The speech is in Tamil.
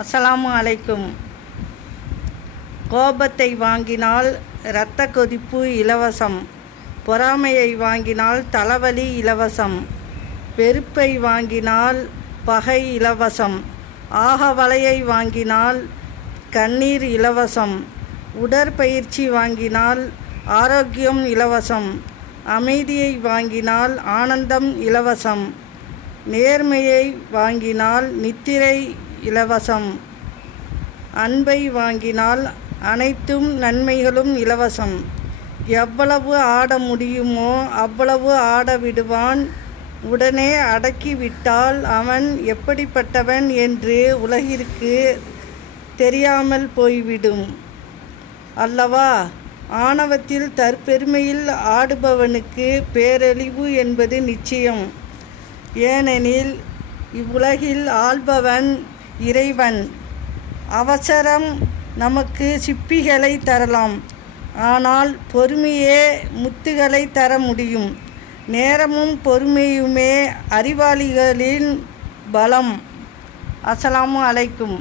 அஸ்ஸலாமு அலைக்கும். கோபத்தை வாங்கினால் இரத்த கொதிப்பு இலவசம். பொறாமையை வாங்கினால் தலைவலி இலவசம். வெறுப்பை வாங்கினால் பகை இலவசம். ஆகவலையை வாங்கினால் கண்ணீர் இலவசம். உடற்பயிற்சி வாங்கினால் ஆரோக்கியம் இலவசம். அமைதியை வாங்கினால் ஆனந்தம் இலவசம். நேர்மையை வாங்கினால் நித்திரை இலவசம். அன்பை வாங்கினால் அனைத்தும் நன்மைகளும் இலவசம். எவ்வளவு ஆட முடியுமோ அவ்வளவு ஆட விடுவான். உடனே அடக்கிவிட்டால் அவன் எப்படிப்பட்டவன் என்று உலகிற்கு தெரியாமல் போய்விடும் அல்லவா? ஆணவத்தில் தற்பெருமையில் ஆடுபவனுக்கு பேரழிவு என்பது நிச்சயம். ஏனெனில் இவ்வுலகில் ஆள்பவன் இறைவன். அவசரம் நமக்கு சிப்பிகளை தரலாம், ஆனால் பொறுமையே முத்துகளை தர முடியும். நேரமும் பொறுமையுமே அறிவாளிகளின் பலம். அஸ்ஸலாமு அலைக்கும்.